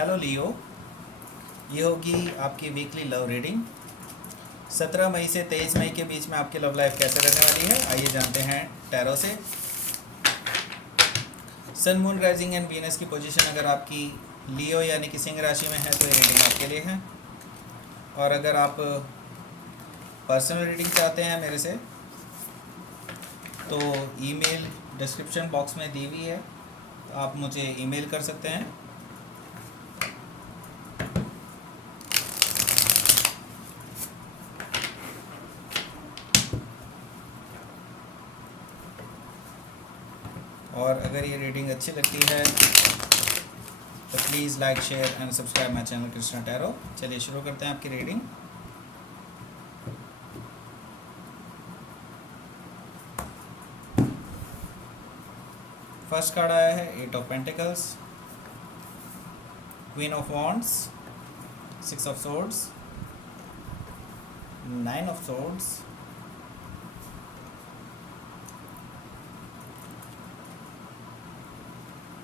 Hello लियो, ये होगी आपकी वीकली लव रीडिंग। 17 मई से 23 मई के बीच में आपकी लव लाइफ कैसे रहने वाली है, आइए जानते हैं टैरो से। सन, मून, राइजिंग एंड वीनस की पोजीशन अगर आपकी लियो यानी कि सिंह राशि में है तो ये रीडिंग आपके लिए है। और अगर आप पर्सनल रीडिंग चाहते हैं मेरे से तो ईमेल डिस्क्रिप्शन बॉक्स में दी हुई है, तो आप मुझे ईमेल कर सकते हैं। और अगर ये रीडिंग अच्छी लगती है तो please like, share and subscribe my channel Krishna tarot. चलिए शुरू करते हैं आपकी रीडिंग। फर्स्ट कार्ड आया है 8 of pentacles, queen of wands, 6 of swords, 9 of swords,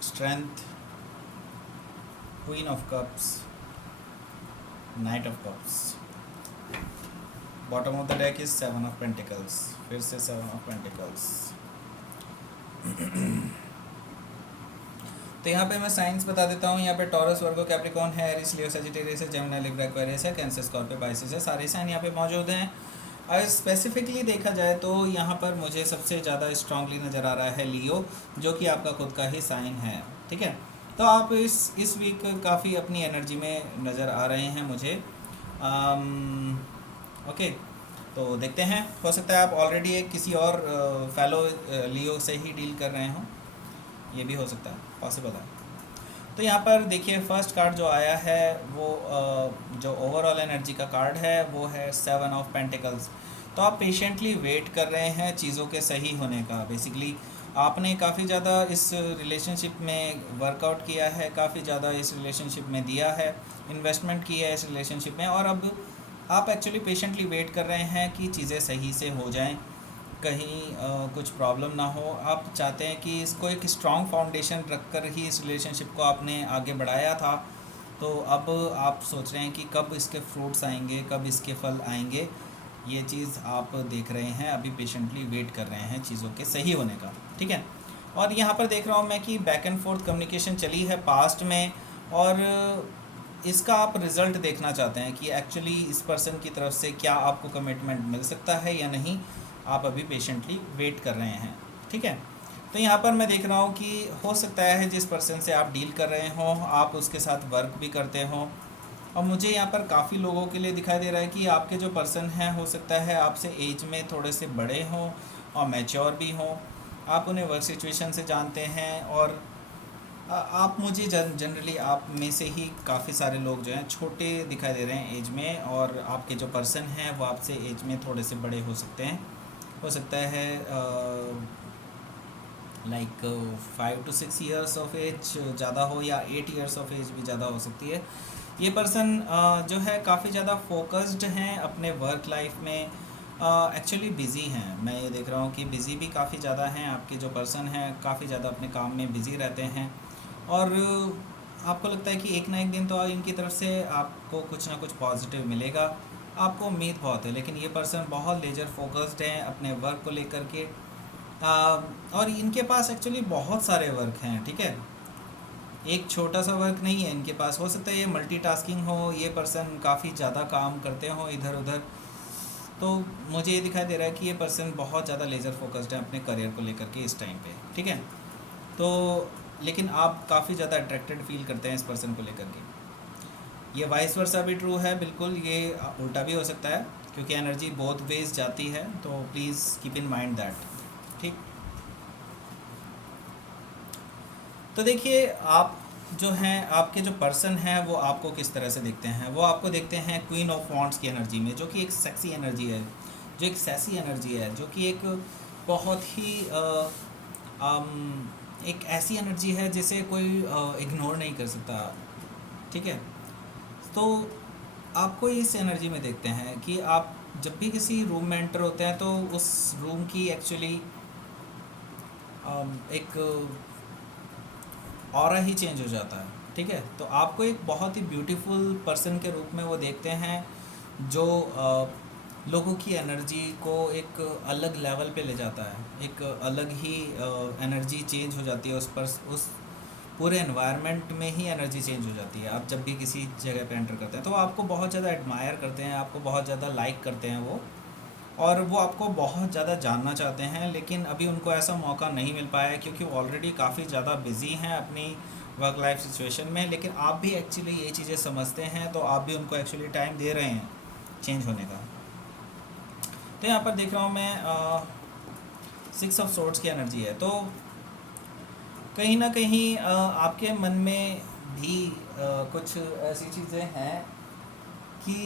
strength, queen of cups, night of cups. Bottom of the deck is 7 of pentacles, फिर से 7 of pentacles. तो यहाँ पे मैं साइंस बता देता हूँ। यहाँ पे टॉरस, वर्गो, कैप्रिकॉर्न है, एरिस, लियो, सजिटेरियस है, जेमिनी, लिब्रा, एक्वेरियस है, कैंसर, स्कॉर्पियो, पाइसेस है। सारे साइन यहाँ पे मौजूद हैं। अगर स्पेसिफिकली देखा जाए तो यहाँ पर मुझे सबसे ज़्यादा स्ट्रांगली नज़र आ रहा है लियो, जो कि आपका खुद का ही साइन है। ठीक है, तो आप इस वीक काफ़ी अपनी एनर्जी में नज़र आ रहे हैं मुझे। ओके, तो देखते हैं, हो सकता है आप ऑलरेडी एक किसी और फेलो लियो से ही डील कर रहे हों, ये भी हो सकता है, पॉसिबल है। तो यहाँ पर देखिए फर्स्ट कार्ड जो आया है वो जो ओवरऑल एनर्जी का कार्ड है वो है 7 ऑफ पेंटिकल्स। तो आप पेशेंटली वेट कर रहे हैं चीज़ों के सही होने का। बेसिकली आपने काफ़ी ज़्यादा इस रिलेशनशिप में वर्कआउट किया है, काफ़ी ज़्यादा इस रिलेशनशिप में दिया है, इन्वेस्टमेंट की है इस रिलेशनशिप में, और अब आप एक्चुअली पेशेंटली वेट कर रहे हैं कि चीज़ें सही से हो जाएं, कहीं कुछ प्रॉब्लम ना हो। आप चाहते हैं कि इसको एक स्ट्रॉन्ग फाउंडेशन रखकर ही इस रिलेशनशिप को आपने आगे बढ़ाया था, तो अब आप सोच रहे हैं कि कब इसके फ्रूट्स आएंगे, कब इसके फल आएंगे। ये चीज़ आप देख रहे हैं, अभी पेशेंटली वेट कर रहे हैं चीज़ों के सही होने का। ठीक है, और यहाँ पर देख रहा हूँ मैं कि बैक एंड फोर्थ कम्युनिकेशन चली है पास्ट में, और इसका आप रिज़ल्ट देखना चाहते हैं कि एक्चुअली इस पर्सन की तरफ से क्या आपको कमिटमेंट मिल सकता है या नहीं। आप अभी पेशेंटली वेट कर रहे हैं। ठीक है, तो यहाँ पर मैं देख रहा हूँ कि हो सकता है जिस पर्सन से आप डील कर रहे हों आप उसके साथ वर्क भी करते हों, और मुझे यहाँ पर काफ़ी लोगों के लिए दिखाई दे रहा है कि आपके जो पर्सन हैं हो सकता है आपसे एज में थोड़े से बड़े हों और मैच्योर भी हों। आप उन्हें वर्क सिचुएशन से जानते हैं, और आप मुझे जनरली आप में से ही काफ़ी सारे लोग जो हैं छोटे दिखाई दे रहे हैं एज में, और आपके जो पर्सन हैं वो आपसे एज में थोड़े से बड़े हो सकते हैं। हो सकता है like 5 to 6 years of age ज़्यादा हो, या 8 ईयर्स ऑफ एज भी ज़्यादा हो सकती है। ये पर्सन जो है काफ़ी ज़्यादा फोकस्ड हैं अपने वर्क लाइफ में, एक्चुअली बिज़ी हैं। मैं ये देख रहा हूँ कि बिज़ी भी काफ़ी ज़्यादा हैं। आपके जो पर्सन हैं काफ़ी ज़्यादा अपने काम में बिज़ी रहते हैं, और आपको लगता है कि एक ना एक दिन तो इनकी तरफ से आपको कुछ ना कुछ पॉजिटिव मिलेगा, आपको उम्मीद बहुत है। लेकिन ये पर्सन बहुत लेजर फोकस्ड हैं अपने वर्क को लेकर के, और इनके पास एक्चुअली बहुत सारे वर्क हैं। ठीक है, एक छोटा सा वर्क नहीं है इनके पास। हो सकता है ये मल्टीटास्किंग हो, ये पर्सन काफ़ी ज़्यादा काम करते हो इधर उधर। तो मुझे ये दिखाई दे रहा है कि ये पर्सन बहुत ज़्यादा लेज़र फोकस्ड है अपने करियर को लेकर के इस टाइम पे। ठीक है, तो लेकिन आप काफ़ी ज़्यादा अट्रैक्टेड फील करते हैं इस पर्सन को लेकर के। ये वाइस वर्सा भी ट्रू है, बिल्कुल ये उल्टा भी हो सकता है, क्योंकि एनर्जी बोथ वेज जाती है, तो please keep in mind that. ठीक, तो देखिए आप जो हैं, आपके जो पर्सन हैं वो आपको किस तरह से देखते हैं। वो आपको देखते हैं क्वीन ऑफ वॉन्ड्स की एनर्जी में, जो कि एक सेक्सी एनर्जी है, जो एक सैसी एनर्जी है, जो कि एक बहुत ही एक ऐसी एनर्जी है जिसे कोई इग्नोर नहीं कर सकता। ठीक है, तो आपको इस एनर्जी में देखते हैं कि आप जब भी किसी रूम में एंटर होते हैं तो उस रूम की एक्चुअली एक ऑरा ही चेंज हो जाता है। ठीक है। तो आपको एक बहुत ही ब्यूटीफुल पर्सन के रूप में वो देखते हैं, जो लोगों की एनर्जी को एक अलग लेवल पे ले जाता है, एक अलग ही एनर्जी चेंज हो जाती है उस पूरे एनवायरनमेंट में ही एनर्जी चेंज हो जाती है। आप जब भी किसी जगह पे एंटर करते हैं तो वो आपको बहुत ज़्यादा एडमायर करते हैं, आपको बहुत ज़्यादा लाइक करते हैं वो, और वो आपको बहुत ज़्यादा जानना चाहते हैं, लेकिन अभी उनको ऐसा मौका नहीं मिल पाया है क्योंकि वो ऑलरेडी काफ़ी ज़्यादा बिजी हैं अपनी वर्क लाइफ सिचुएशन में। लेकिन आप भी एक्चुअली ये चीज़ें समझते हैं, तो आप भी उनको एक्चुअली टाइम दे रहे हैं चेंज होने का। तो यहाँ पर देख रहा हूँ मैं 6 ऑफ सोर्ड्स की एनर्जी है। तो कहीं ना कहीं आपके मन में भी कुछ ऐसी चीज़ें हैं कि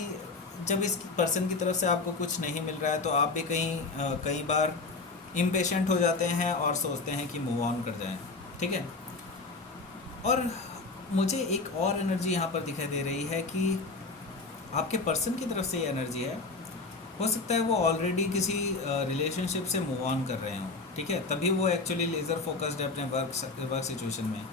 जब इस पर्सन की तरफ से आपको कुछ नहीं मिल रहा है तो आप भी कई बार इम्पेशेंट हो जाते हैं और सोचते हैं कि मूव ऑन कर जाएं, ठीक है। और मुझे एक और एनर्जी यहाँ पर दिखाई दे रही है कि आपके पर्सन की तरफ से ये एनर्जी है, हो सकता है वो ऑलरेडी किसी रिलेशनशिप से मूव ऑन कर रहे हों, ठीक है, तभी वो एक्चुअली लेज़र फोकस्ड है अपने वर्क सिचुएशन में।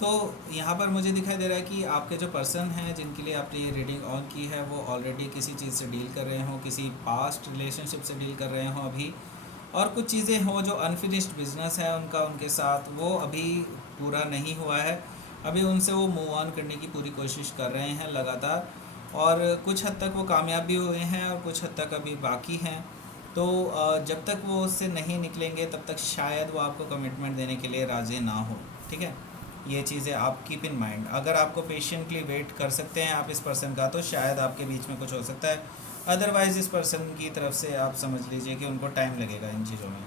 तो यहाँ पर मुझे दिखाई दे रहा है कि आपके जो पर्सन हैं जिनके लिए आपने ये रीडिंग ऑन की है वो ऑलरेडी किसी चीज़ से डील कर रहे हों, किसी पास्ट रिलेशनशिप से डील कर रहे हों अभी, और कुछ चीज़ें हों जो अनफिनिश्ड बिजनेस है उनका उनके साथ, वो अभी पूरा नहीं हुआ है, अभी उनसे वो मूव ऑन करने की पूरी कोशिश कर रहे हैं लगातार, और कुछ हद तक वो कामयाब भी हुए हैं और कुछ हद तक अभी बाकी हैं। तो जब तक वो उससे नहीं निकलेंगे तब तक शायद वो आपको कमिटमेंट देने के लिए राज़ी ना हो, ठीक है। ये चीज़ें आप कीप इन माइंड, अगर आपको पेशेंटली वेट कर सकते हैं आप इस पर्सन का तो शायद आपके बीच में कुछ हो सकता है, अदरवाइज़ इस पर्सन की तरफ से आप समझ लीजिए कि उनको टाइम लगेगा इन चीज़ों में।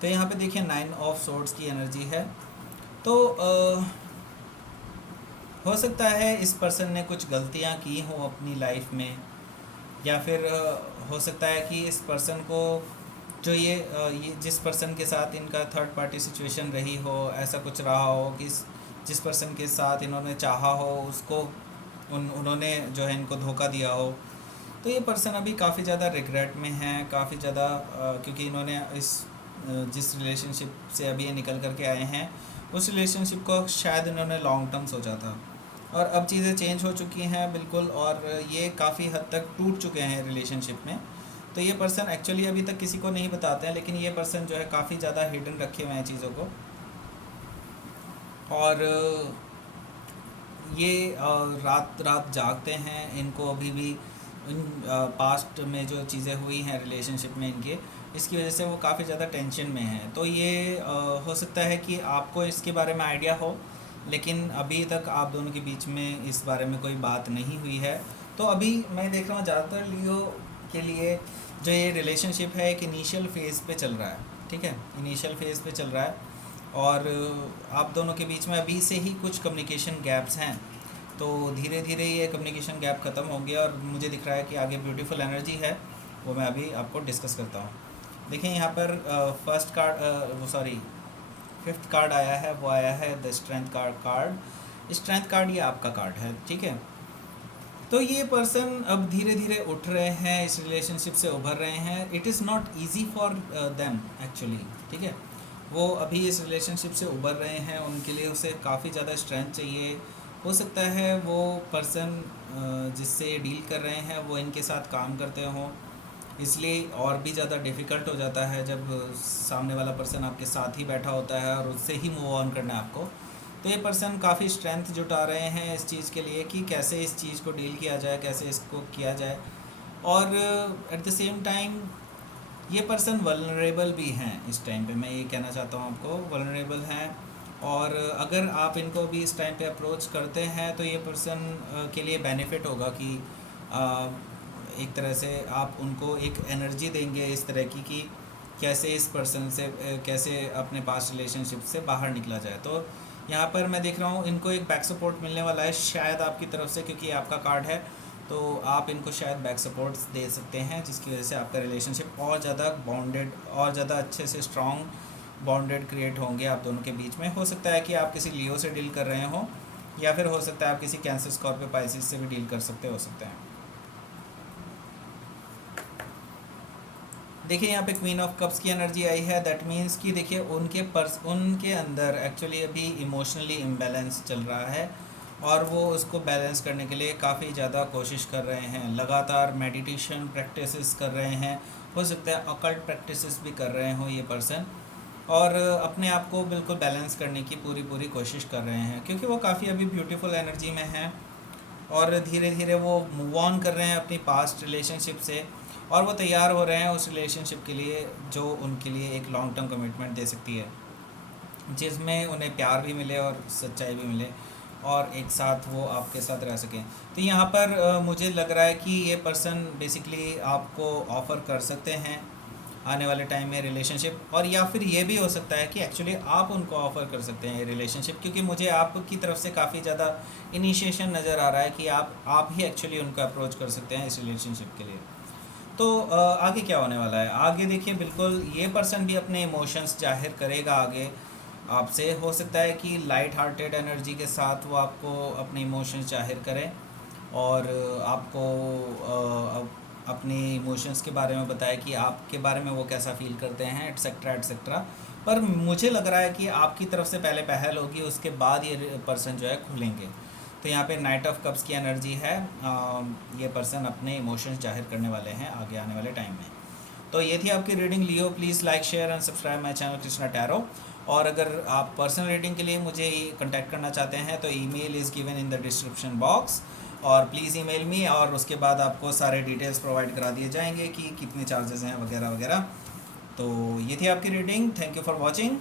तो यहाँ पे देखिए 9 ऑफ सोर्ड्स की एनर्जी है। तो हो सकता है इस पर्सन ने कुछ गलतियाँ की हों अपनी लाइफ में, या फिर हो सकता है कि इस पर्सन को जो ये जिस पर्सन के साथ इनका थर्ड पार्टी सिचुएशन रही हो, ऐसा कुछ रहा हो कि जिस पर्सन के साथ इन्होंने चाहा हो उसको उन्होंने जो है इनको धोखा दिया हो। तो ये पर्सन अभी काफ़ी ज़्यादा रिग्रेट में है, काफ़ी ज़्यादा क्योंकि इन्होंने जिस रिलेशनशिप से अभी ये निकल करके आए हैं उस रिलेशनशिप को शायद इन्होंने लॉन्ग टर्म सोचा था, और अब चीज़ें चेंज हो चुकी हैं बिल्कुल, और ये काफ़ी हद तक टूट चुके हैं रिलेशनशिप में। तो ये पर्सन एक्चुअली अभी तक किसी को नहीं बताते हैं, लेकिन ये पर्सन जो है काफ़ी ज़्यादा हिडन रखे हुए हैं चीज़ों को, और ये रात रात जागते हैं, इनको अभी भी इन पास्ट में जो चीज़ें हुई हैं रिलेशनशिप में इनके, इसकी वजह से वो काफ़ी ज़्यादा टेंशन में हैं। तो ये हो सकता है कि आपको इसके बारे में आइडिया हो, लेकिन अभी तक आप दोनों के बीच में इस बारे में कोई बात नहीं हुई है। तो अभी मैं देख रहा हूँ ज़्यादातर लियो के लिए जो ये रिलेशनशिप है एक इनिशियल फेज़ पे चल रहा है, ठीक है, इनिशियल फेज़ पे चल रहा है, और आप दोनों के बीच में अभी से ही कुछ कम्युनिकेशन गैप्स हैं। तो धीरे धीरे ये कम्युनिकेशन गैप ख़त्म होंगे, और मुझे दिख रहा है कि आगे ब्यूटीफुल एनर्जी है, वो मैं अभी आपको डिस्कस करता हूँ। देखिए यहाँ पर first card sorry 5th card आया है, वो आया है the strength card. Strength card ये आपका कार्ड है, ठीक है। तो ये पर्सन अब धीरे धीरे उठ रहे हैं, इस रिलेशनशिप से उभर रहे हैं। It is not easy for them actually, ठीक है। वो अभी इस रिलेशनशिप से उभर रहे हैं, उनके लिए उसे काफ़ी ज़्यादा स्ट्रेंथ चाहिए। हो सकता है वो पर्सन जिससे डील कर रहे हैं वो इनके साथ काम करते हों, इसलिए और भी ज़्यादा डिफ़िकल्ट हो जाता है जब सामने वाला पर्सन आपके साथ ही बैठा होता है और उससे ही मूव ऑन करना है आपको। तो ये पर्सन काफ़ी स्ट्रेंथ जुटा रहे हैं इस चीज़ के लिए कि कैसे इस चीज़ को डील किया जाए, कैसे इसको किया जाए, और एट द सेम टाइम ये पर्सन वल्नरेबल भी हैं इस टाइम पे। मैं ये कहना चाहता हूँ आपको, वल्नरेबल हैं, और अगर आप इनको भी इस टाइम पे अप्रोच करते हैं तो ये पर्सन के लिए बेनिफिट होगा कि एक तरह से आप उनको एक एनर्जी देंगे इस तरह की कि कैसे इस पर्सन से कैसे अपने पास्ट रिलेशनशिप से बाहर निकला जाए। तो यहाँ पर मैं देख रहा हूँ इनको एक बैक सपोर्ट मिलने वाला है शायद आपकी तरफ से, क्योंकि आपका कार्ड है, तो आप इनको शायद बैक सपोर्ट दे सकते हैं, जिसकी वजह से आपका रिलेशनशिप और ज़्यादा बॉन्डेड और ज़्यादा अच्छे से स्ट्रॉन्ग बॉन्डेड क्रिएट होंगे आप दोनों के बीच में। हो सकता है कि आप किसी लियो से डील कर रहे हों, या फिर हो सकता है आप किसी कैंसर, स्कॉर्पियो, पाइसिस से भी डील कर सकते हो सकते हैं। देखिए यहाँ पे क्वीन ऑफ कप्स की एनर्जी आई है, दैट मीन्स कि देखिए उनके अंदर एक्चुअली अभी इमोशनली इम्बैलेंस चल रहा है और वो उसको बैलेंस करने के लिए काफ़ी ज़्यादा कोशिश कर रहे हैं, लगातार मेडिटेशन प्रैक्टिसेस कर रहे हैं, हो सकता है अकल्ट प्रैक्टिसेस भी कर रहे हों ये पर्सन, और अपने आप को बिल्कुल बैलेंस करने की पूरी पूरी कोशिश कर रहे हैं क्योंकि वो काफ़ी अभी ब्यूटीफुल एनर्जी में हैं और धीरे धीरे वो मूव ऑन कर रहे हैं अपनी पास्ट रिलेशनशिप से और वो तैयार हो रहे हैं उस रिलेशनशिप के लिए जो उनके लिए एक लॉन्ग टर्म कमिटमेंट दे सकती है, जिसमें उन्हें प्यार भी मिले और सच्चाई भी मिले और एक साथ वो आपके साथ रह सकें। तो यहाँ पर मुझे लग रहा है कि ये पर्सन बेसिकली आपको ऑफ़र कर सकते हैं आने वाले टाइम में रिलेशनशिप, और या फिर ये भी हो सकता है कि एक्चुअली आप उनको ऑफ़र कर सकते हैं ये रिलेशनशिप, क्योंकि मुझे आपकी तरफ से काफ़ी ज़्यादा इनिशिएशन नज़र आ रहा है कि आप ही एक्चुअली उनको अप्रोच कर सकते हैं इस रिलेशनशिप के लिए। तो आगे क्या होने वाला है, आगे देखिए बिल्कुल ये पर्सन भी अपने इमोशंस जाहिर करेगा आगे आपसे। हो सकता है कि लाइट हार्टेड एनर्जी के साथ वो आपको अपने इमोशंस जाहिर करें और आपको अपने इमोशंस के बारे में बताए कि आपके बारे में वो कैसा फील करते हैं, एट्सेट्रा एट्सेट्रा। पर मुझे लग रहा है कि आपकी तरफ से पहले पहल होगी, उसके बाद ये पर्सन जो है खुलेंगे। तो यहाँ पे नाइट ऑफ कप्स की एनर्जी है, ये पर्सन अपने इमोशंस जाहिर करने वाले हैं आगे आने वाले टाइम में। तो ये थी आपकी reading Leo. Please like share and subscribe my channel Krishna tarot. और अगर आप पर्सनल रीडिंग के लिए मुझे कांटेक्ट करना चाहते हैं तो email is given in the description box, और प्लीज़ ईमेल मी, और उसके बाद आपको सारे डिटेल्स प्रोवाइड करा दिए जाएंगे कि कितने चार्जेस हैं वगैरह वगैरह। तो ये थी आपकी reading. Thank you for watching.